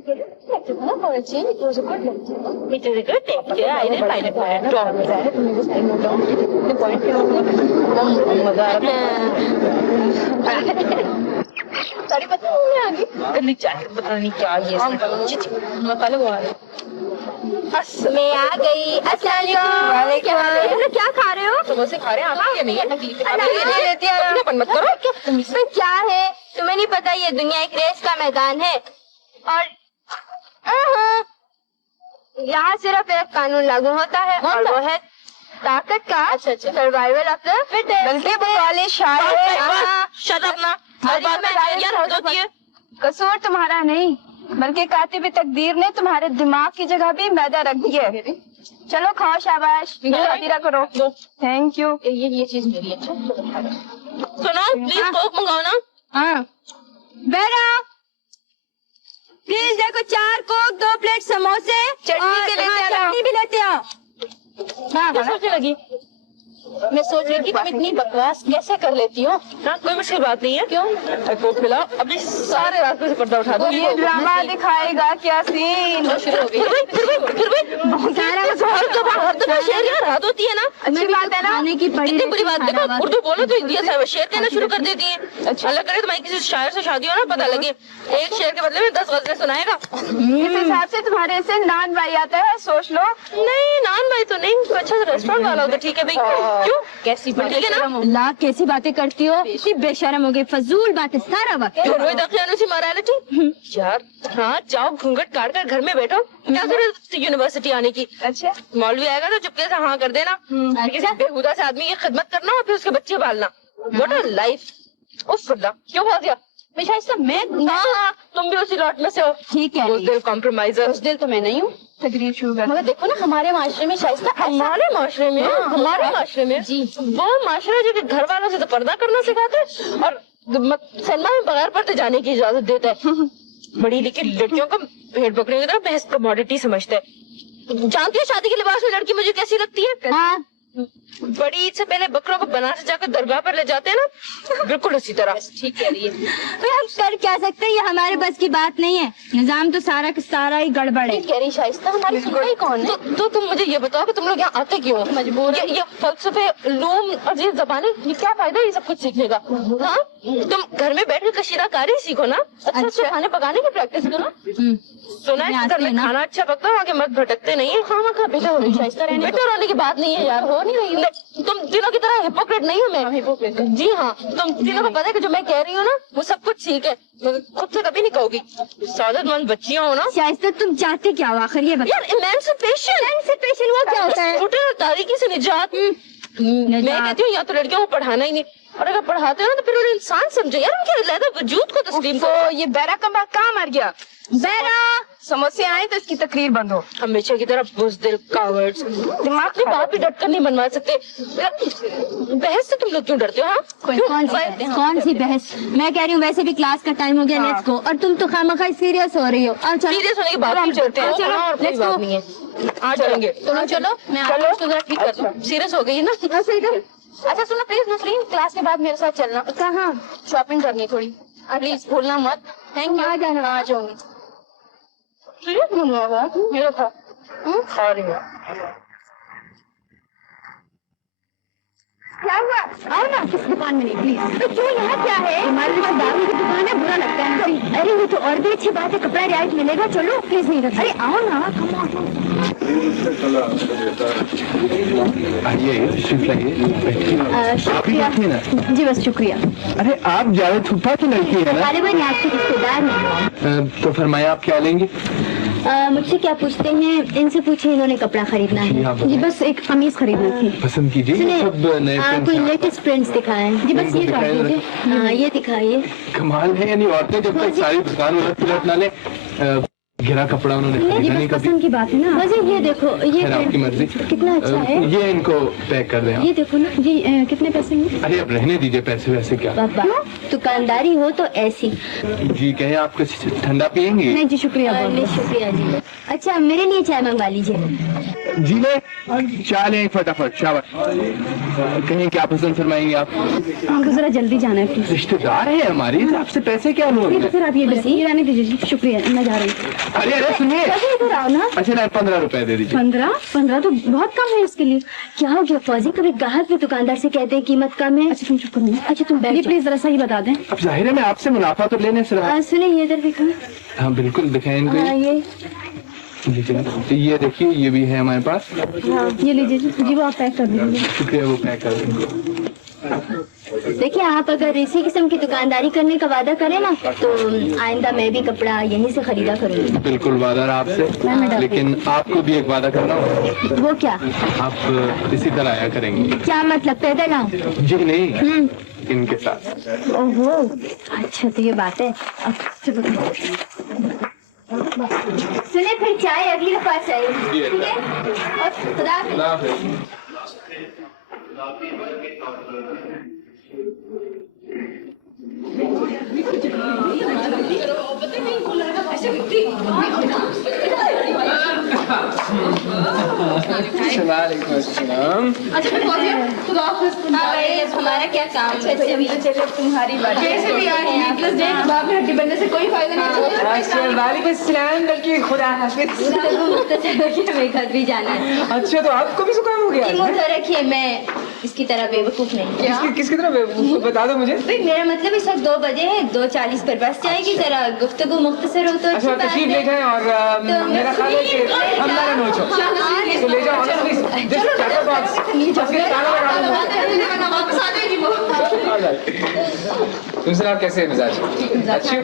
For a change, it was a good look. It is a good thing. Yeah, I didn't find it bad at all. The point सारी पता नहीं आगे करनी चाहिए पता नहीं क्या ये मैं आ गई। अस्सलाम वालेकुम। क्या खा रहे हो? समोसे खा रहे हैं। आप ये नहीं है मत करो। इसमें क्या है तुम्हें नहीं पता? ये दुनिया एक रेस का मैदान है और यहाँ सिर्फ एक कानून लागू होता है और वो है ताकत का। अच्छा सर्वाइवल ऑफ द फिटेस्ट। कसूर तुम्हारा नहीं बल्कि कातिब तकदीर ने तुम्हारे दिमाग की जगह भी मैदा रख दी है। चलो खाओ शाबाश हाजिरा करो। Thank you. ये चीज मेरी अच्छा सुनो प्लीज कोक मंगाओ ना। हाँ बेरा प्लीज देखो 4 कोक 2 प्लेट समोसे चटनी भी लेते आओ। हाँ सोचने लगी मैं सोच रही थी तुम इतनी बकवास कैसे कर लेती हो? कोई मुश्किल बात नहीं है। क्यों? कोक पिलाओ अभी सारे रास्ते से पर्दा उठा दो। ये ड्रामा दिखाएगा क्या सीन शुरू हो गई। रात होती है ना। अच्छी बात है ना। इतनी बड़ी बात देखो उर्दू बोलो तो हिंदी शेर कहना शुरू कर देती है। अच्छा अल्लाह करे तुम्हारी किसी शायर से शादी हो ना पता लगे एक शेर के बदले में 10 गज़लें सुनाएगा। इस हिसाब से तुम्हारे से नान भाई आता है सोच लो। नहीं नान भाई तो नहीं अच्छा रेस्टोरेंट वाला होगा। ठीक है भाई क्यों कैसी बात है ना कैसी बातें करती हो? इतनी बेशरम हो गई फजूल बात है सारा वक्त मॉरलिटी यार। हाँ जाओ घूंघट काट कर घर में बैठो क्या जरूरत यूनिवर्सिटी आने की। अच्छा मौलवी आएगा तो चुपके से हाँ कर देना। किसी बेहुदा से आदमी की खिदमत करना और फिर उसके बच्चे पालना। What a life. उफ क्यों हो गया मैं तुम भी उसी लॉट में से हो। ठीक है दिल कॉम्प्रोमाइजर। दिल तो मैं नहीं हूँ। तकरीर शुरू कर मगर देखो ना हमारे माशरे में शाइस्ता हमारे माशरे में जी वो माशरा जो कि घर वालों से तो पर्दा करना सिखाता है और सलमा में बगैर पर्दे जाने की इजाजत देता है। बड़ी लिखी लड़कियों को भेड़ बकरियों की तरह बहस कमोडिटी समझते है। जानती हो शादी के लिबास में लड़की मुझे कैसी लगती है? हाँ। बड़ी ईद से पहले बकरों को बनारस जाकर दरगाह पर ले जाते हैं ना बिल्कुल उसी तरह। ठीक कह रही है। हम कर क्या सकते हैं? ये हमारे बस की बात नहीं है। निजाम तो सारा का सारा ही गड़बड़ है। कह रही शाइस्ता हमारी सुनवाई कौन है? तो तुम मुझे ये बताओ कि तुम लोग यहाँ आते क्यों? मजबूर ये फलसफे लूम अजीब जबानें ये क्या फायदा ये सब कुछ सीखने का? हाँ तुम घर में बैठ कर कशीराकारी सीखो ना। अच्छा खाने पकाने की प्रैक्टिस करो। सुना है घर में खाना अच्छा पकता है वहाँ के मर्द भटकते नहीं है। हाँ वहाँ बेटा हो रही शाइस्ता बेटा होने की बात नहीं है यार। हो नहीं रही तुम तीनों की तरह हिपोक्रेट नहीं हूँ मैं। हिपोक्रेट जी हाँ तुम तीनों को पता है कि जो मैं कह रही हूँ ना वो सब कुछ ठीक है खुद से कभी नहीं कहूगी। सादतमंद बच्चियाँ हो ना। शाइस्ता तुम चाहते क्या हो आखिर ये यार? इमेंसिपेशन वो क्या होता है? तारीकी से निजात। मैं कहती हूँ या तो लड़कियों को पढ़ाना ही नहीं और अगर पढ़ाते हो ना तो फिर उन्हें इंसान समझे यार उनके लहदा वजूद को तस्लीम करो। ये बैरा कमा कहाँ मर गया? बैरा समोसे आए तो इसकी तकरीर बंद हो। हमेशा की तरह बुज़दिल कावर्ड्स दिमाग में बात भी डट कर नहीं बनवा सकते। बहस से तुम लोग क्यों डरते हो? हाँ कौन सी बहस? मैं कह रही हूँ वैसे भी क्लास का टाइम हो गया लेट्स गो। और तुम तो खामखा सीरियस हो रही हो। सीरियस होने की बात नहीं चलते हैं। चलो लेट्स गो आ जाएंगे। तुम चलो मैं आपको जरा ठीक करती हूँ। सीरियस हो गई है ना? अच्छा सुनो प्लीज नसरीन क्लास के बाद मेरे साथ चलना। कहाँ? शॉपिंग करनी थोड़ी प्लीज भूलना मत। Thank you. आ जाना। आ जाऊंगी। मेरा था खा रही हूँ। क्या हुआ? आओ ना किस दुकान में नहीं प्लीज। तो क्यों यहाँ क्या है? हमारे लिए दारू की दुकान है बुरा लगता है ना। अरे वो तो और भी अच्छी बात है कपड़ा रियायत मिलेगा। चलो प्लीज नहीं रखो। अरे आओ ना शुक्रिया जी बस शुक्रिया। अरे आप जावेद फूफा की लड़की है ना? अरे भाई आपके रिश्तेदार हैं। तो फरमाया आप क्या लेंगे? मुझसे क्या पूछते हैं? इनसे पूछे इन्होंने कपड़ा खरीदना है। जी बस एक कमीज खरीदनी थी। पसंद कीजिए सब नए कोई लेटेस्ट प्रिंट्स दिखाएं। जी बस ये दीजिए। हाँ ये दिखाइए। कमाल है यानी औरतें जब तक सारी दुकान उलट ना ले घिरा कपड़ा उन्होंने खरीदा नहीं कभी। पसंद की बात है ना। वैसे ये देखो ये आपकी मर्जी। कितना अच्छा है। ये इनको पैक कर दें। ये देखो ना जी कितने पैसे में? अरे अब रहने दीजिए पैसे वैसे क्या। दुकानदारी हो तो ऐसी। जी कहें आप कुछ ठंडा पियेंगे? नहीं जी शुक्रिया। नहीं शुक्रिया जी। अच्छा मेरे लिए चाय मंगवा लीजिए। جی لیں چائے لیں فٹافٹ شاباش کہیں کیا پسند فرمائیں گے آپ ہم کو ذرا جلدی جانا ہے پلیز رشتے دار ہیں ہماری آپ سے پیسے کیا لوں تو پھر آپ یہ رہنے دیجیے جی شکریہ میں جا رہی ہوں ارے ارے سنیے ادھر آؤ نا اچھا نا 15 روپے دے دیجیے 15 تو بہت کم ہے اس کے لیے کیا ہو گیا فوزی کبھی گاہک بھی دکاندار سے کہتے ہیں قیمت کم ہے اچھا تم چپ کرو اچھا تم بیٹھیے پلیز ذرا صحیح بتا دیں اب ظاہر ہے میں آپ سے منافع تو لینے سے رہا سنیں یہ ادھر دیکھو ہاں بالکل دکھائیں ان کو ہاں یہ دیکھیے یہ بھی ہے ہمارے پاس ہاں یہ لیجیے جی وہ آپ پیک کر دیجیے شکریہ وہ پیک کر دیں دیکھیے آپ اگر اسی قسم کی دکانداری کرنے کا وعدہ کریں نا تو آئندہ میں بھی کپڑا یہیں سے خریدا کروں گی بالکل وعدہ رہا آپ سے لیکن آپ کو بھی ایک وعدہ کرنا ہوگا وہ کیا آپ اسی طرح آیا کریں گے کیا مطلب پیدل آؤں جی نہیں ان کے ساتھ اوہو اچھا تو یہ بات ہے سنیں پھر چائے اگلی دفعہ چاہیے ٹھیک ہے اور خدا وعلیکم السلام ہمارا کیا کام تمہاری بننے سے کوئی فائدہ نہیں وعلیکم السلام بلکہ خدا حافظ گھر بھی جانا ہے اچھا تو آپ کو بھی زکام ہو گیا تو رکھیے میں اس کی طرح بے وقوف نہیں کس کی طرح بتا دو مجھے میرا مطلب اس وقت 2 بجے ہے 2:40 پر بس جائے گی ذرا گفتگو مختصر ہو تو اچھا تشریف لے جائیں اور میرا خیال ہے کہ ہم نہ نوچو تو لے جاؤ تم سے آپ کیسے مزاج اچھی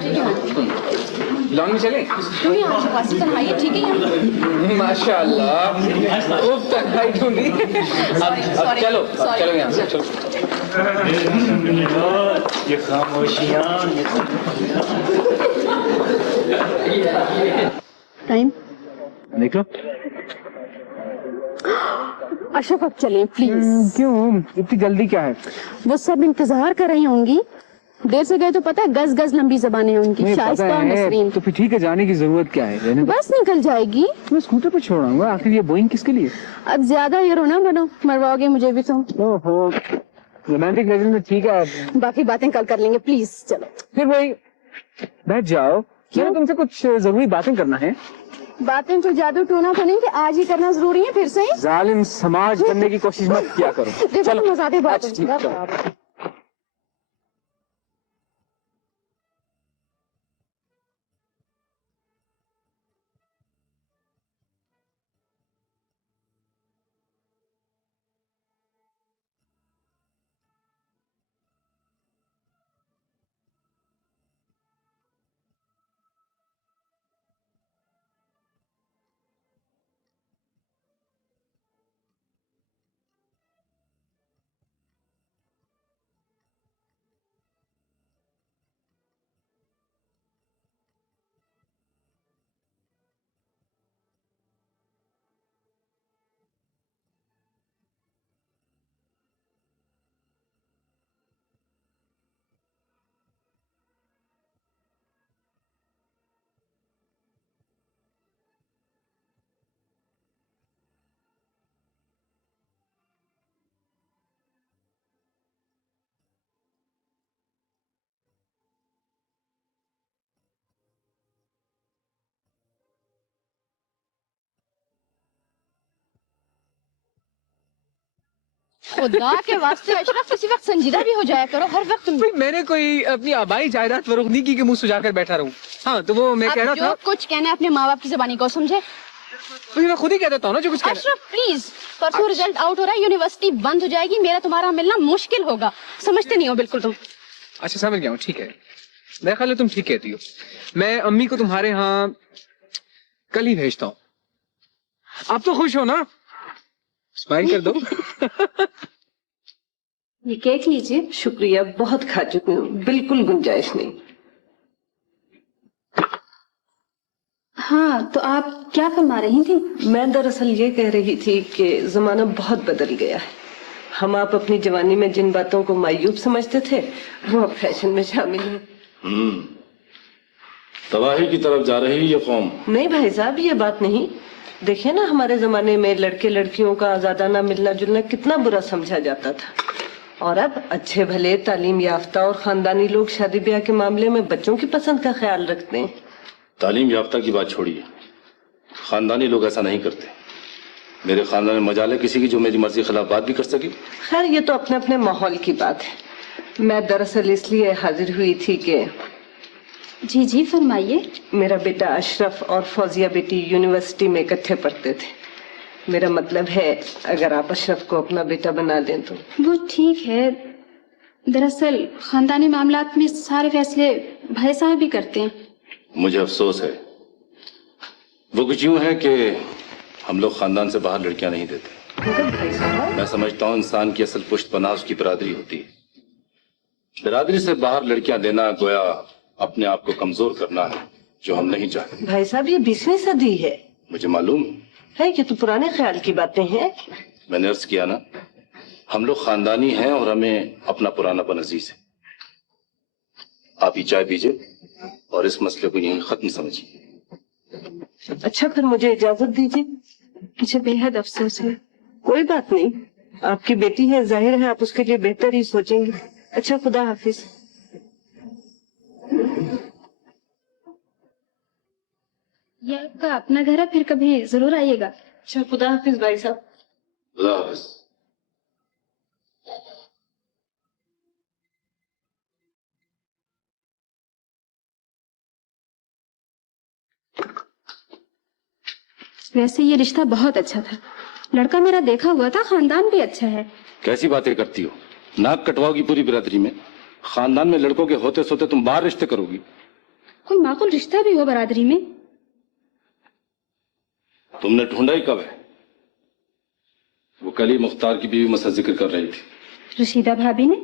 لانگ میں چلیں ٹھیک ہے ماشاء اللہ خوب تنہائی ڈھونڈی اب چلو یہاں سے چلو یہ خاموشیاں ٹائم دیکھو اشرف اب چلیں پلیز کیوں اتنی جلدی کیا ہے وہ سب انتظار کر رہی ہوں گی دیر سے گئے تو پتہ ہے گز گز لمبی زبانیں ان کی شائستہ نسرین تو پھر ٹھیک ہے جانے کی ضرورت کیا ہے بس نکل جائے گی میں اسکوٹر پہ چھوڑاؤں گا آخر یہ بوئنگ کس کے لیے اب زیادہ ہیرو نہ بنو مرواؤ گے مجھے بھی تم اوہو رومانٹک لیول میں ٹھیک ہے باقی باتیں کل کر لیں گے پلیز چلو پھر وہی بیٹھ جاؤ کیا تم سے کچھ ضروری باتیں کرنا ہے باتیں تو جادو ٹونا تو نہیں کہ آج ہی کرنا ضروری ہے پھر سے ظالم سماج بننے کی کوشش مت کیا کرو دیکھو مزاقی بات اچھا، ٹھیک ہے۔ خدا کے واسطے اشرف کسی وقت سنجیدہ بھی ہو جایا کرو ہر وقت میں نے کوئی اپنی آبائی جائیداد فروخت نہیں کی کہ منہ سجا کر بیٹھا رہوں ہاں تو وہ میں کہہ رہا تھا کچھ کہنا ہے اپنے ماں باپ کی زبانی کو سمجھے میں خود ہی کہہ دیتا ہوں نا جو کچھ کہنا اشرف پلیز پرسوں رزلٹ آؤٹ ہو رہا ہے یونیورسٹی بند ہو جائے گی میرا تمہارا ملنا مشکل ہوگا سمجھتے نہیں ہو بالکل تم اچھا سمجھ گیا ہوں ٹھیک ہے میرا خیال ہے تم ٹھیک کہتی ہو میں امی کو تمہارے ہاں کل ہی بھیجتا ہوں آپ تو خوش ہو نا اسمائل کر دو یہ کیک لیجیے شکریہ بہت کھا چکی ہوں بالکل گنجائش نہیں ہاں تو آپ کیا فرما رہی تھی میں دراصل یہ کہہ رہی تھی کہ زمانہ بہت بدل گیا ہے ہم آپ اپنی جوانی میں جن باتوں کو معیوب سمجھتے تھے وہ اب فیشن میں شامل ہیں تباہی کی طرف جا رہی یہ قوم نہیں بھائی صاحب یہ بات نہیں देखिए ना, हमारे जमाने में लड़के लड़कियों का आजादाना मिलना जुलना कितना बुरा समझा जाता था, और अब अच्छे भले तालीम याफ्ता और खानदानी लोग शादी ब्याह के मामले में बच्चों की पसंद का ख्याल रखते हैं। तालीम याफ्ता की बात छोड़िए, खानदानी लोग ऐसा नहीं करते। मेरे खानदान में मजाल है किसी की जो मेरी मर्जी के खिलाफ बात भी कर सके? खैर, ये तो अपने अपने माहौल की बात है। मैं दरअसल इसलिए हाजिर हुई थी कि जी जी फरमाइए। मेरा बेटा अशरफ और फौजिया बेटी यूनिवर्सिटी में इकट्ठे पढ़ते थे। मेरा मतलब है, अगर आप अशरफ को अपना बेटा बना लें तो। वो ठीक है, दरअसल खानदानी मामलात में सारे फैसले भाई साहब भी करते हैं। मुझे अफसोस है, वो कुछ यूं है कि हम लोग खानदान से बाहर लड़कियां नहीं देते। मगर भाई साहब, मैं समझता हूँ इंसान की असल पुश्त पनाह उसकी बिरादरी होती है। बिरादरी से बाहर लड़कियां देना गोया अपने आप को कमजोर करना है, जो हम नहीं चाहते। भाई साहब, ये 20वीं सदी है। मुझे मालूम है, ये तो पुराने ख्याल की बातें हैं। मैंने अर्ज किया ना, हम लोग खानदानी हैं और हमें अपना पुरानापन अजीज है। आप ही चाय पीजिए और इस मसले को यहीं खत्म समझिए। अच्छा, फिर मुझे इजाजत दीजिए। मुझे बेहद अफसोस है। कोई बात नहीं, आपकी बेटी है, जाहिर है आप उसके लिए बेहतर ही सोचेंगे। अच्छा, खुदा हाफिज। ये आपका अपना घर है, फिर कभी जरूर आइएगा। अच्छा, खुदा हाफिज भाई साहब। खुदा हाफिज। वैसे ये रिश्ता बहुत अच्छा था, लड़का मेरा देखा हुआ था, खानदान भी अच्छा है। कैसी बातें करती हो? नाक कटवाओगी पूरी बिरादरी में। खानदान में लड़कों के होते सोते तुम बाहर रिश्ते करोगी। कोई माकूल रिश्ता भी हो बरादरी में। तुमने ढूंढा ही कब है? वो कल ही मुख्तार की बीवी मुझसे जिक्र कर रही थी। रशीदा भाभी ने?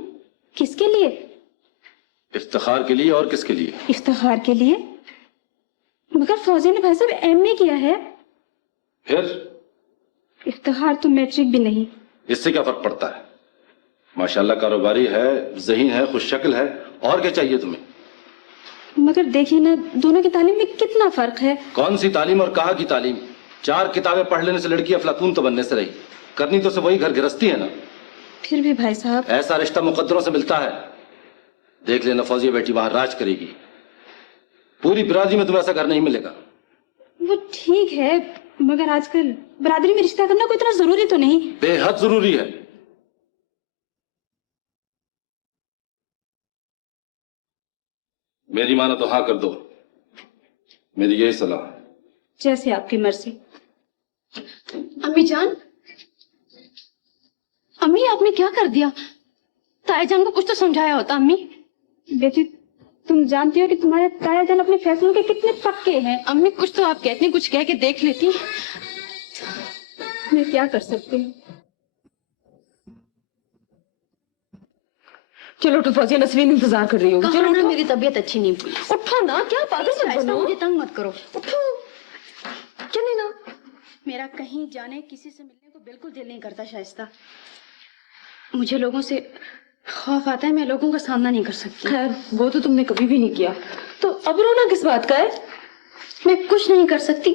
किसके लिए? इफ्तिखार के लिए। और किसके लिए? इफ्तिखार के लिए। मगर फौजी ने भाई साहब एमए किया है। फिर इफ्तिखार तो मैट्रिक भी नहीं। इससे क्या फर्क पड़ता है? माशाल्लाह कारोबारी है, ज़हीन है, खुशशक्ल है, और क्या चाहिए तुम्हें? मगर देखिए ना, दोनों की तालीम में कितना फर्क है। कौन सी तालीम और कहाँ की तालीम? 4 किताबें पढ़ लेने से लड़की अफलातून तो बनने से रही, करनी तो सब वही घर गृहस्थी है ना। फिर भी भाई साहब, ऐसा रिश्ता मुकद्दरों से मिलता है। देख लेना, फौजिया बेटी वहां राज करेगी। पूरी बिरादरी में तुम्हें ऐसा घर नहीं मिलेगा। वो ठीक है, मगर आजकल बरादरी में रिश्ता करना कोई इतना जरूरी तो नहीं। बेहद जरूरी है। मेरी मानो तो हाँ कर दो, मेरी यही सलाह है। जैसे आपकी मर्जी। अम्मी जान, अम्मी आपने क्या कर दिया? ताया जान को कुछ तो समझाया होता। अम्मी बेटी, तुम जानती हो कि तुम्हारे ताया जान अपने फैसलों के कितने पक्के हैं। अम्मी कुछ तो आप कहती, कुछ कह के देख लेती। मैं क्या कर सकती हूँ? चलो उठो फौजिया, नसरीन इंतजार कर रही होगी। चलो ना, मेरी तबीयत अच्छी नहीं हुई। उठो ना, क्या पागल मत बनो। मुझे तंग मत करो। उठो, चले ना। मेरा कहीं जाने, किसी से मिलने को बिल्कुल दिल नहीं करता शाइस्ता। मुझे लोगों से खौफ आता है, मैं लोगों का सामना नहीं कर सकती। खैर, वो तो तुमने कभी भी नहीं किया, तो अब रोना किस बात का है? मैं कुछ नहीं कर सकती,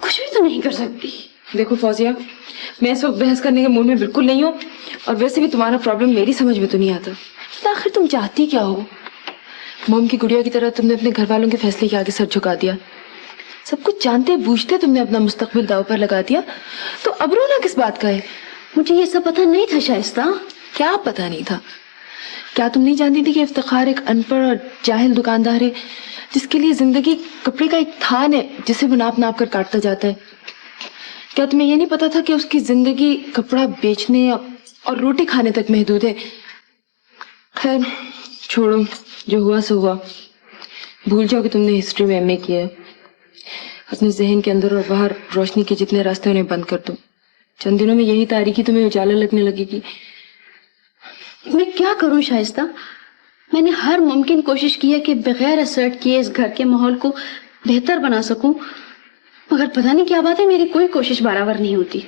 कुछ भी तो नहीं कर सकती। देखो फौजिया, मैं इस वक्त बहस करने के मूड में बिल्कुल नहीं हूँ, और वैसे भी तुम्हारा प्रॉब्लम मेरी समझ में तो नहीं आता। तो आखिर तुम चाहती क्या हो? मोम की गुड़िया की तरह तुमने अपने घर वालों के फैसले के आगे सर झुका दिया। सब कुछ जानते बूझते तुमने अपना मुस्तकबिल दाव पर लगा दिया, तो अब रोना किस बात का है? मुझे ये सब पता नहीं था शाइस्ता। क्या पता नहीं था? क्या तुम नहीं जानती थी कि इफ्तिखार एक अनपढ़ और जाहिल दुकानदार है, जिसके लिए जिंदगी कपड़े का एक थान है, जिसे वो नाप नाप कर काटता जाता है? क्या तुम्हें ये नहीं पता था कि उसकी जिंदगी कपड़ा बेचने और रोटी खाने तक महदूद है? खैर छोड़ो, जो हुआ सो हुआ। भूल जाओ कि तुमने हिस्ट्री में एमए किया है। अपने जहन के अंदर और बाहर रोशनी के जितने रास्ते उन्हें बंद कर दो। चंद दिनों में यही तारीकी तुम्हें उजाला लगने लगेगी। मैं क्या करूं शाइस्ता? मैंने हर मुमकिन कोशिश की है कि बगैर असर्ट किए इस घर के माहौल को बेहतर बना सकूं, मगर पता नहीं क्या बात है, मेरी कोई कोशिश बराबर नहीं होती,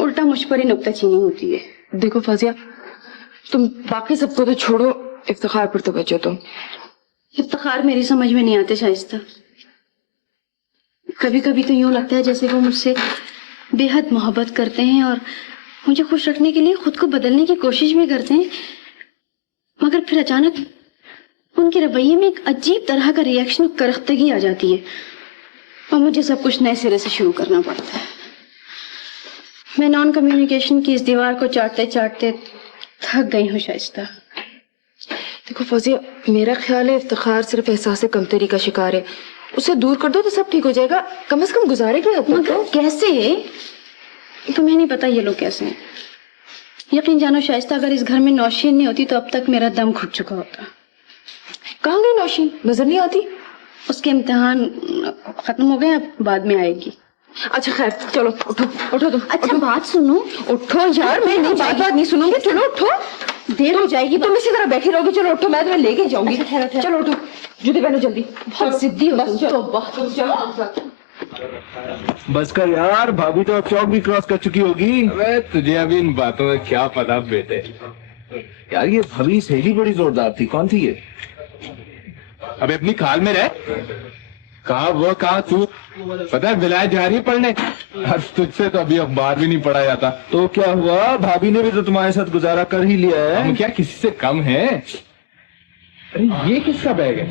उल्टा मुझ पर ही नुक्ताचीनी होती है। देखो फौजिया, तुम बाकी सबको तो छोड़ो, इफ्तिखार पर तो बचो। तुम इफ्तिखार मेरी समझ में नहीं आते शाइस्ता। कभी कभी तो यूं लगता है जैसे वो मुझसे बेहद मोहब्बत करते हैं और मुझे खुश रखने के लिए खुद को बदलने की कोशिश भी करते हैं, मगर फिर अचानक उनके रवैये में एक अजीब तरह का रिएक्शन, करख्तगी आ जाती है और मुझे सब कुछ नए सिरे से शुरू करना पड़ता है। मैं नॉन कम्युनिकेशन की इस दीवार को चाटते चाटते थक गई हूँ शाइस्ता। देखो फौजिया, मेरा ख्याल है इफ्तिखार सिर्फ एहसास कमतरी का शिकार है, उसे दूर कर दो तो सब ठीक हो जाएगा। कम से कम गुजारेगी अब मगर कैसे? तुम्हें नहीं पता ये लोग कैसे हैं। यकीन जानो शाइस्ता, अगर इस घर में नौशीन नहीं होती तो अब तक मेरा दम घुट चुका होता। कहाँ गई नौशीन? नजर नहीं आती। उसके इम्तिहान खत्म हो गए, अब बाद में आएगी। अच्छा खैर, चलो उठो उठो तुम। अच्छा बात सुनो। उठो यार, मैं नहीं बात नहीं सुनूंगी। चलो उठो, देर हो जाएगी। तुम इसी तरह बैठी रहोगी। चलो उठो, मैं तुम्हें लेके जाऊंगी। चलो उठो, जूते पहनो जल्दी। बहुत जिद्दी हो तुम। चलो बस कर यार, भाभी तो अब चौक भी क्रॉस कर चुकी होगी। अबे तुझे अभी इन बातों में क्या पता बेटे। यार ये भाभी सहेली बड़ी जोरदार थी, कौन थी ये? अबे अपनी खाल में रह। कहा वो कहा तू, पता है विलायत जा रही है पढ़ने। तुझसे तो अभी अखबार भी नहीं पढ़ा जाता। तो क्या हुआ, भाभी ने भी तो तुम्हारे साथ गुजारा कर ही लिया है। हम क्या किसी से कम है? अरे ये किसका बैग है?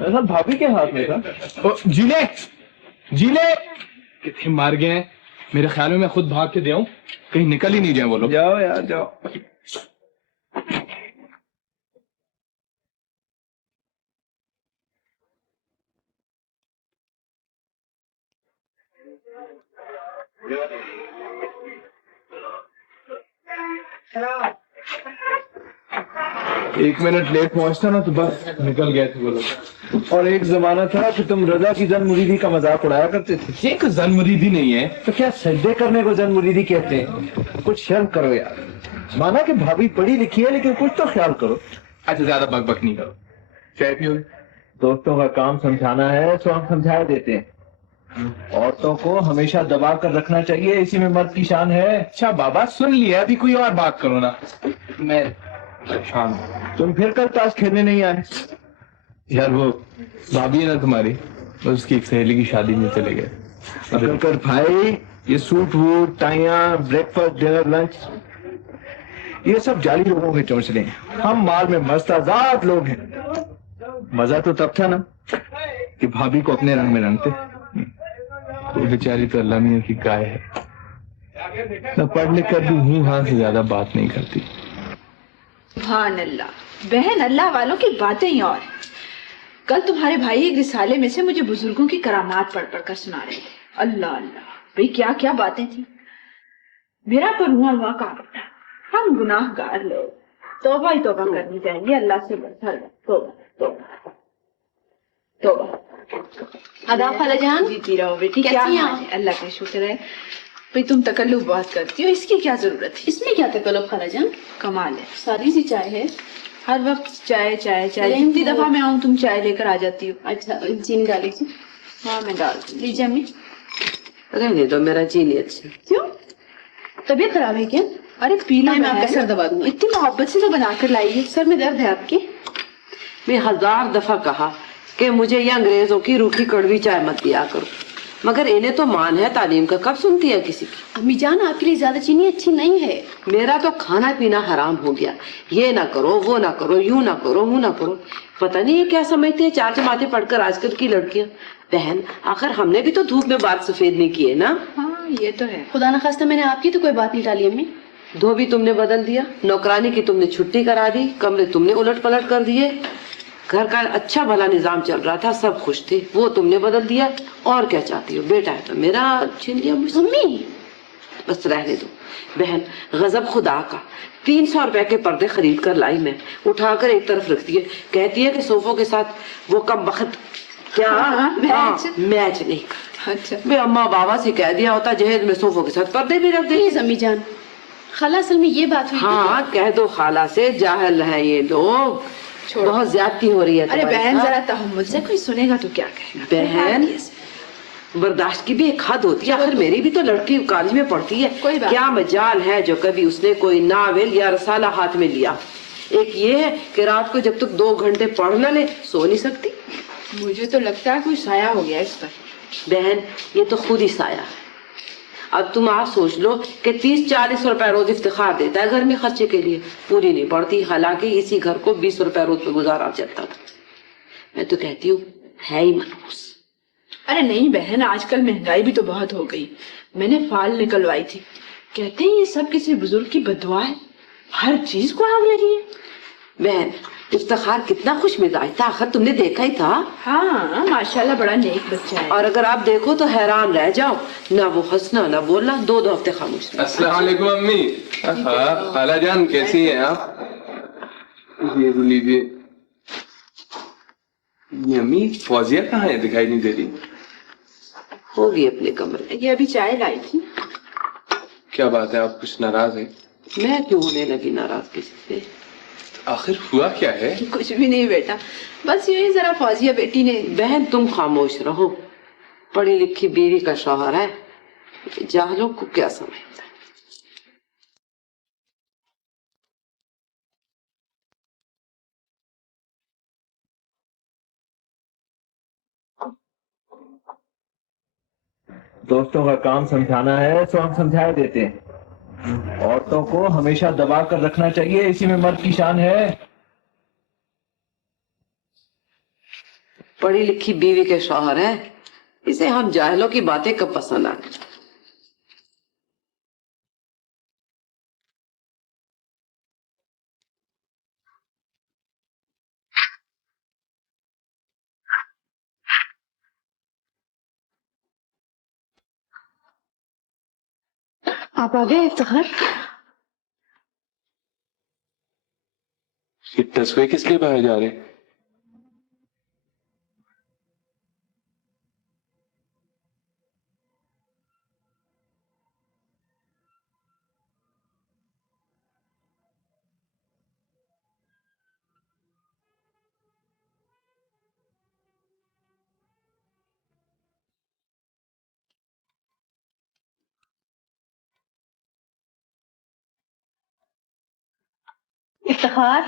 ऐसा भाभी के हाथ में था। जीले जीले कितने मार गए हैं। मेरे ख्याल में मैं खुद भाग के दे आऊं, कहीं निकल ही नहीं जाए वो लोग। जाओ यार जाओ। एक मिनट लेट पहुंचता ना तो बस निकल गए थे वो लोग। और एक जमाना था कि तुम रजा की जन मुरीदी का मजाक उड़ाया करते थे। ये कोई जन मुरीदी नहीं है। तो क्या सजदे करने को जन मुरीदी कहते हैं? कुछ शर्म करो यार। माना कि भाभी पढ़ी लिखी है, लेकिन कुछ तो ख्याल करो। अच्छा ज्यादा बक बक नहीं करो। चाय पियोगे? दोस्तों का काम समझाना है तो हम समझा देते हैं। औरतों को हमेशा दबा कर रखना चाहिए, इसी में मर्द की शान है। अच्छा बाबा सुन लिया, अभी कोई और बात करो ना। मैं शान, तुम फिर कल ताश खेलने नहीं आए? यार वो भाभी है ना तुम्हारी, उसकी एक सहेली की शादी में चले गए। अगर कर भाई ये सूट वूट टाइयां ब्रेकफास्ट डिनर लंच ये सब जाली लोगों के चौंसले हैं। हम माल में मस्त आजाद लोग हैं। मजा तो तब था ना कि भाभी को अपने रंग में रंगते। वो बेचारी तो अल्लाह मियां की गाय है, न पढ़ लिख कर भी हूँ हाँ से ज्यादा बात नहीं करती। सुभान अल्लाह, बहन अल्लाह वालों की बातें ही और। कल तुम्हारे भाई एक रिसाले में से मुझे बुजुर्गों की करामात पढ़ पढ़ कर सुना रहे थे। अल्लाह अल्लाह, भाई क्या क्या बातें थी। मेरा तो हुआ काम था। हम गुनाहगार लोग तौबा ही तौबा करनी चाहिए, अल्लाह से बढ़कर तौबा तौबा तौबा। आदाब खालाजान। जीती रहो बेटी। क्या हाल है? अल्लाह का शुक्र है। भाई तुम तकल्लुफ बहुत करती हो, इसकी क्या जरूरत है? इसमें क्या तकल्लुफ खालाजान? कमाल है, सारी सी चाय है। हर वक्त चाय चाय चाय। जितनी दफा मैं आऊँ तुम चाय लेकर आ जाती हो। अच्छा चीनी डाल लीजिए। हाँ मैं डाल लीजिए अम्मी। रहने दो, मेरा चीनी अच्छा। क्यों, तबीयत खराब है क्या? अरे पी लो, मैं आपका सर दबा दूंगी। इतनी मोहब्बत से तो बनाकर लाई है। सर में दर्द है आपके? मैं 1000 दफा कहा कि मुझे ये अंग्रेजों की रूखी कड़वी चाय मत दिया करो, मगर इन्हें तो मान है तालीम का, कब सुनती है किसी की। अम्मी जान आपके लिए ज्यादा चीनी अच्छी नहीं है। मेरा तो खाना पीना हराम हो गया। ये ना करो वो ना करो, यूं ना करो वो ना करो। पता नहीं ये क्या समझते हैं 4 जमातें पढ़कर आजकल की लड़कियां। बहन आखिर हमने भी तो धूप में बात सफेद नहीं की है ना। हाँ ये तो है। खुदा न खास्ता मैंने आपकी तो कोई बात नहीं टाली अम्मी। धोबी तुमने बदल दिया, नौकरानी की तुमने छुट्टी करा दी, कमरे तुमने उलट पलट कर दिए। घर का अच्छा भला निजाम चल रहा था, सब खुश थे, वो तुमने बदल दिया। और क्या चाहती हो? बेटा है तो मेरा छीन लिया मुझसे। मम्मी बस रहने दो बहन, गजब खुदा का। 300 रुपए के पर्दे खरीद कर लाई मैं, उठाकर एक तरफ रख दिए। कहती है कि सोफों के साथ वो कम वक्त क्या मैच नहीं करती। अच्छा मैं अम्मा बाबा से कह दिया होता जहेज में सोफों के साथ पर्दे भी रख दे। प्लीज अम्मी जान, खाला असल में ये बात हुई। हाँ कह दो खाला से, जाहिल है ये लोग, बहुत ज्यादती हो रही है। अरे बहन जरा तहम्मुल से, कोई सुनेगा तो क्या कहेगा। बहन बर्दाश्त की भी एक हद होती है। आखिर मेरी भी तो लड़की कॉलेज में पढ़ती है। कोई बात क्या मजाल है जो कभी उसने कोई नावल या रसाला हाथ में लिया। एक ये है कि रात को जब तक 2 घंटे पढ़ न ले सो नहीं सकती। मुझे तो लगता है कोई साया हो गया इस पर। बहन ये तो खुद ही साया है। अब तुम आप सोच लो कि 30-40 रुपए रोज इफ्तिखार देता है घर में खर्चे के लिए, पूरी नहीं पड़ती, हालांकि इसी घर को 20 रुपए रोज पे गुजारा चलता था। मैं तो कहती हूँ है ही मनहूस। अरे नहीं बहन, आजकल महंगाई भी तो बहुत हो गई। मैंने फाल निकलवाई थी, कहते हैं ये सब किसी बुजुर्ग की बददुआ है, हर चीज को आग लगी है। बहन इफ्तिखार कितना खुश मिजाज था, आखिर तुमने देखा ही था। हाँ माशाल्लाह बड़ा नेक बच्चा है। और अगर आप देखो तो हैरान रह जाओ, ना वो हंसना ना बोलना, 2 हफ्ते खामोश रहे। अस्सलाम वालेकुम अम्मी। खाला जान कैसी हैं आप? ये लीजिए। ये अम्मी फौजिया कहाँ है, दिखाई नहीं दे रही? होगी अपने कमरे। ये अभी चाय लाई थी। क्या बात है, आप कुछ नाराज हैं? मैं क्यों होने लगी नाराज किसी से? आखिर हुआ क्या है? कुछ भी नहीं बेटा, बस यूं ही जरा फौजिया बेटी ने। बहन तुम खामोश रहो, पढ़ी लिखी बीवी का शौहर है, जाहलों को क्या समझता है। दोस्तों का काम समझाना है तो हम समझा देते हैं। औरतों को हमेशा दबा कर रखना चाहिए, इसी में मर्द की शान है। पढ़ी लिखी बीवी के शौहर है, इसे हम जाहिलों की बातें कब पसंद आती। आप आ गए इफ्तिखार? ये तस्वीर किस लिए बाहर जा रहे हैं? इफ्तिखार,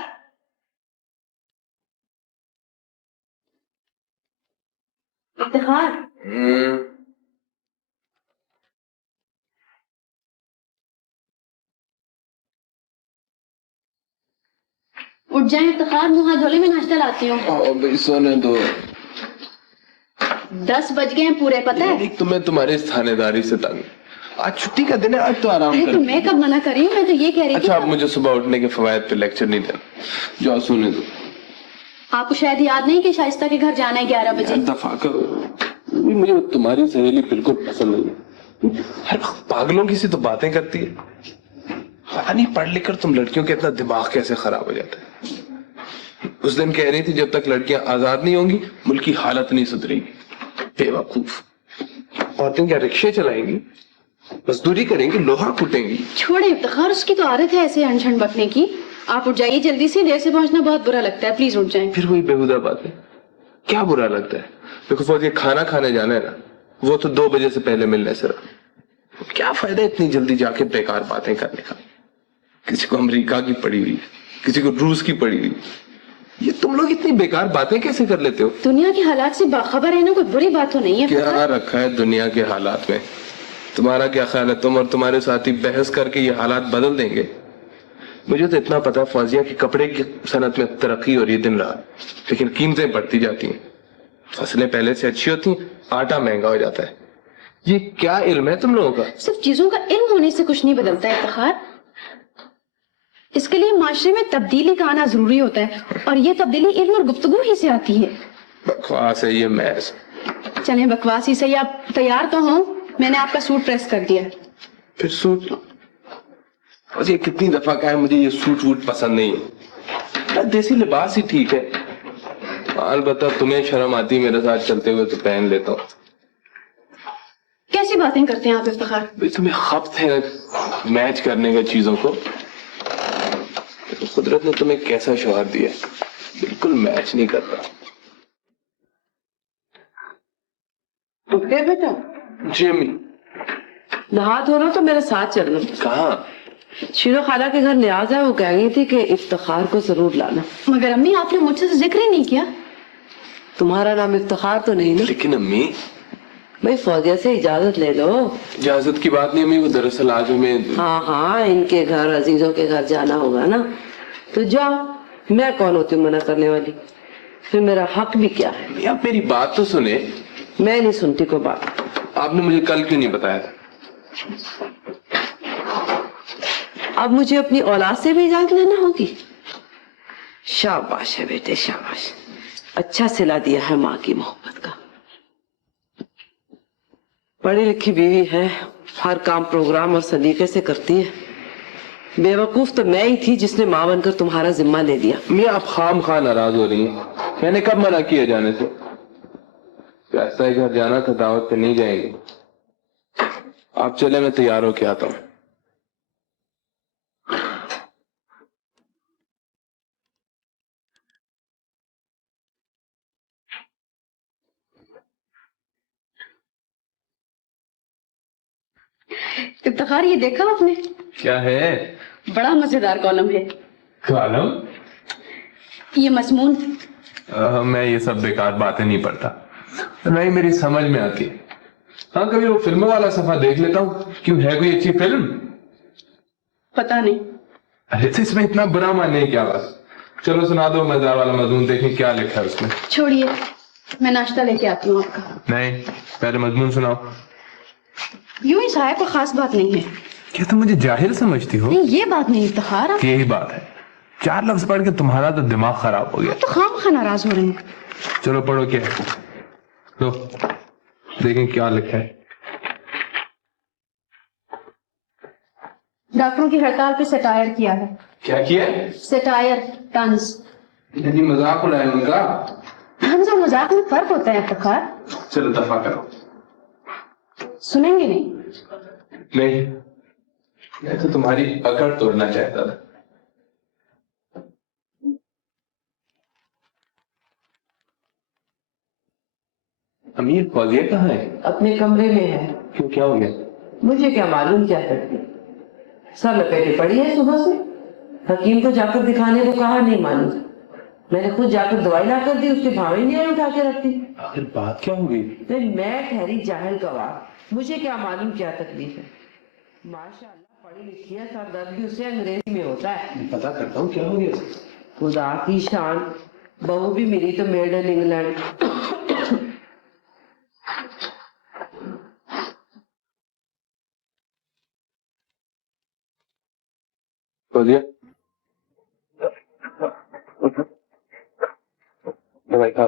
इफ्तिखार, उठ जाए इफ्तिखार, मुंह हाथ धोले, मैं नाश्ता लाती हूँ। भाई सोने दो। 10 बज गए हैं पूरे, पता है? तुम्हें तुम्हारी थानेदारी से तंग। आज छुट्टी का दिन है, आज तो आराम अरे कर। तो मैं कब मना कर रही हूँ, मैं तो ये कह रही थी। अच्छा, आप मुझे सुबह उठने के फवायद पे लेक्चर नहीं देना, जाओ सोने दो। आपको शायद याद नहीं कि शाइस्ता के घर जाना है 11 बजे। दफा करो, मुझे तुम्हारी सहेली बिल्कुल पसंद नहीं है। हर वक्त पागलों की सी तो बातें करती है। पता नहीं पढ़ लिख कर तुम लड़कियों के इतना दिमाग कैसे खराब हो जाता है। उस दिन कह रही थी जब तक लड़कियां आजाद नहीं होंगी मुल्क की हालत नहीं सुधरेगी। बेवकूफ। औरतें क्या रिक्शे चलाएंगी, मजदूरी करेंगी, लोहा कूटेंगी? छोड़े इफ्तिखार, उसकी तो आदत है ऐसे अनशन बकने की। आप उठ जाइए जल्दी से, देर से पहुंचना बहुत बुरा लगता है, प्लीज उठ जाएं। फिर वही बेहुदा बात है, क्या बुरा लगता है? देखो फौजी, खाना खाने जाना है ना, वो तो 2 बजे से पहले मिलने से रहा। क्या फायदा इतनी जल्दी जाके बेकार बातें करने का? किसी को अमेरिका की पड़ी हुई, किसी को रूस की पड़ी हुई। ये तुम लोग इतनी बेकार बातें कैसे कर लेते हो? दुनिया के हालात से बाखबर है ना, कोई बुरी बात तो नहीं है। क्या रखा है दुनिया के हालात में? तुम्हारा क्या ख्याल है, तुम और तुम्हारे साथी बहस करके ये हालात बदल देंगे? मुझे तो इतना पता है फौजिया की कपड़े की सनत में तरक्की हो रही है दिन रात, लेकिन कीमतें बढ़ती जाती हैं। फसलें पहले से अच्छी होती, आटा महंगा हो जाता है। ये क्या इल्म है तुम लोगों का? सिर्फ चीजों का इल्म होने से कुछ नहीं बदलता है इफ्तिखार। इसके लिए माशरे में तब्दीली का आना जरूरी होता है, और ये तब्दीली इल्म और गुफ्तगू ही से आती है। बकवास है ये महज। चलें बकवास ही सही, आप तैयार तो हो? मैंने आपका सूट प्रेस कर दिया। फिर सूट? और ये कितनी दफा कहा है मुझे ये सूट वूट पसंद नहीं है, देसी लिबास ही ठीक है। अलबत्ता तुम्हें शर्म आती मेरे साथ चलते हुए तो पहन लेता हूँ। कैसी बातें करते हैं आप इफ्तिखार? भाई तुम्हें खप्त है मैच करने का चीजों को। कुदरत ने तुम्हें कैसा शौहर दिया, बिल्कुल मैच नहीं करता। उठ गए बेटा? जी अम्मी। नहा धो लो तो मेरे साथ चलना। कहाँ? शीरो खाला के घर न्याज है, वो कह रही थी कि इफ्तिखार को जरूर लाना। मगर अम्मी आपने मुझसे जिक्र ही नहीं किया। तुम्हारा नाम इफ्तिखार तो नहीं ना? लेकिन अम्मी भाई फौजिया से इजाजत ले लो। इजाजत की बात नहीं अम्मी, वो दरअसल आज हमें हाँ हाँ, इनके घर अजीजों के घर जाना होगा ना, तो जाओ, मैं कौन होती हूँ मना करने वाली, फिर मेरा हक भी क्या है। आप मेरी बात तो सुने। मैं नहीं सुनती कोई बात। आपने मुझे कल क्यों नहीं बताया था? अब मुझे अपनी औलाद से भी इजाजत लेना होगी? शाबाश है बेटे, शाबाश, अच्छा सिला दिया है माँ की मोहब्बत का। पढ़ी लिखी बीवी है, हर काम प्रोग्राम और सलीके से करती है। बेवकूफ तो मैं ही थी जिसने माँ बनकर तुम्हारा जिम्मा ले दिया। मियाँ आप खाम खा नाराज हो रही हैं। मैंने कब मना किया जाने से? ऐसा ही घर जाना था, दावत पे नहीं जाएंगे। आप चले, मैं तैयार होके आता हूँ। इफ्तिखार, ये देखा आपने? क्या है? बड़ा मजेदार कॉलम है। कॉलम? ये मजमून। मैं ये सब बेकार बातें नहीं पढ़ता, नहीं मेरी समझ में आती। हाँ, कभी वो फिल्मों वाला सफा देख लेता हूँ। क्यों, है कोई अच्छी फिल्म? पता नहीं। अरे तो इसमें इतना बुरा मानने की क्या बात? चलो सुना दो मजेदार वाला मजमून, देखें क्या लिखा है उसमें। छोड़िए, मैं नाश्ता लेके आती हूँ आपका। नहीं, पहले मजमून सुनाओ। यूं ही साहब, कोई खास बात नहीं है। क्या तुम मुझे जाहिल समझती हो? नहीं, ये बात नहीं इफ्तिखार। यही बात है, 4 लफ्ज पढ़ के तुम्हारा तो दिमाग खराब हो गया। तो खामखा नाराज हो रहे हैं। चलो पढ़ो, क्या है लो, देखें क्या लिखा है। डॉक्टरों की हड़ताल पे सटायर किया है। क्या किया है? सटायर, तंज। यानी मजाक उड़ाया उनका। तंज और मजाक में फर्क होता है इफ्तिखार। चलो दफा करो। सुनेंगे नहीं? नहीं, मैं तो तुम्हारी अकड़ तोड़ना चाहता था। अमीर फौजिया कहाँ है? अपने कमरे में है। क्यों, क्या हो गया? मुझे क्या मालूम क्या करती, सर लपेटे पड़ी है सुबह से। हकीम को जाकर दिखाने को कहा, नहीं मालूम। मैंने खुद जाकर दवाई ला कर दी, उसके भावे नहीं आई उठा के रखती। आखिर बात क्या हो गई? मैं ठहरी जाहिल गवाह, मुझे क्या मालूम क्या तकलीफ है। माशाअल्लाह पढ़ी लिखी है, सर दर्द भी उसे अंग्रेजी में होता है। पता करता हूँ क्या हो गया। खुदा की शान, बहू भी मिली तो मेड इन इंग्लैंड। फौजिया, दवाई खा।